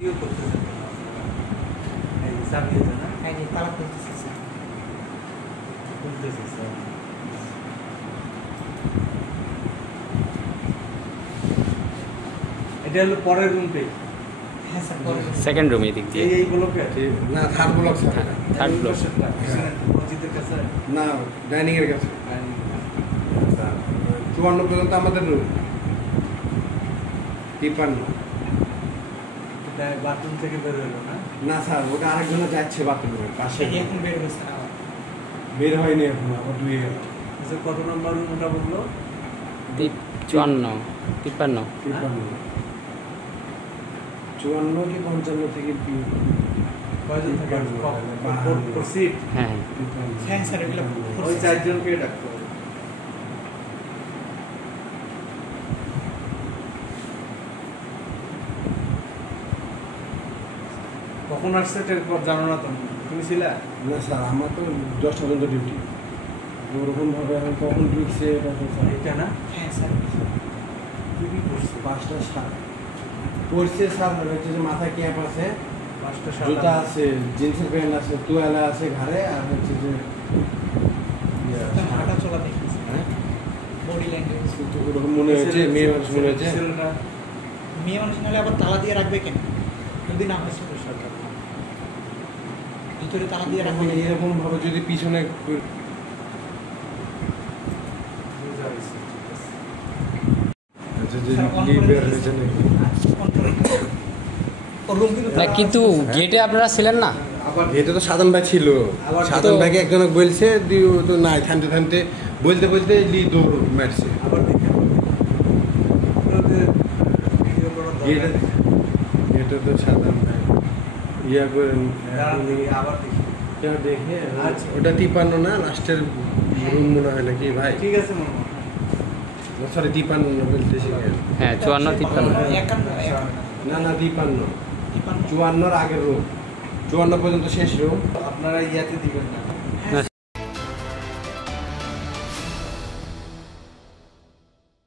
Video করতেছেন এই সামনে না এই তালা খুলতেছে স্যার খুলতেছে স্যার এটা হলো পরের রুমটাই হ্যাঁ স্যার পরে সেকেন্ড রুম এদিক দিয়ে এই ব্লকে না third block sir third block মসজিদের কাছে না ডাইনিং এর কাছে 54 পর্যন্ত আমাদের রুম 53 এটা বাথরুম থেকে বের হলো না না স্যার ওটা আরেকজন যাচ্ছে বাথরুমের পাশে এখন বের হয়েছে স্যার আবার বের হয়নি এখন আবার দুই আচ্ছা কত নম্বর রুম ওটা বললো 54 53 54 কি 55 থেকে কয়জন থাকে ফোর সিট হ্যাঁ হ্যাঁ স্যার এগুলো ওই চারজনকে ডাকতে হবে কখন আসছে এরপর জানো না তুমি ছিলা না স্যার আমার তো 10টা পর্যন্ত ডিউটি ওরকম ভাবে এখন কখন ঢুকছে এটা তো স্যার এটা না হ্যাঁ স্যার তুই কি করছিস 5টা 7 পড়ছে স্যার হচ্ছে যে মাথায় ক্যাপ আছে 5টা জুতা আছে জিন্সের প্যান্ট আছে তোয়ালা আছে ঘাড়ে আর হচ্ছে যে হাঁটা চলা দেখতেছি হ্যাঁ বডি ল্যাঙ্গুয়েজ তো ওরকম মনে হচ্ছে মেয়ে মানুষ মনে হচ্ছে ছেলেটা মেয়ে মানুষ নাহলে আবার তালা দিয়ে রাখবে কেন যদি না হয় সরকার ভিতরে তালা দিয়ে রাখবে মানে এরকম ভাবে যদি পিছনে বুঝা হয়েছে ঠিক আছে আচ্ছা যে লিভার হয়েছে নাকি না কিন্তু গেটে আপনারা ছিলেন না আবার এটা তো সাধারণ ভাই ছিল আবার সাধারণ ভাইকে একজন বলছে দিয়ে ও তো নাই থামতে থামতে বলতে বলতে লি দৌড় মারছে আবার দেখে ভিডিও করার এটা দরকার এটা তো সাধারণ ভাই ইয়া করে আবার দেখি কেউ দেখে আচ্ছা। ওটা 53 না লাস্টের রুম মনে হয় নাকি ভাই ঠিক আছে মামা সরি 53 বলতেছি হ্যাঁ 54 53 না না 53 54 আগের রুম 54 পর্যন্ত শেষ রুম আপনারা ইয়াতে দিবেন না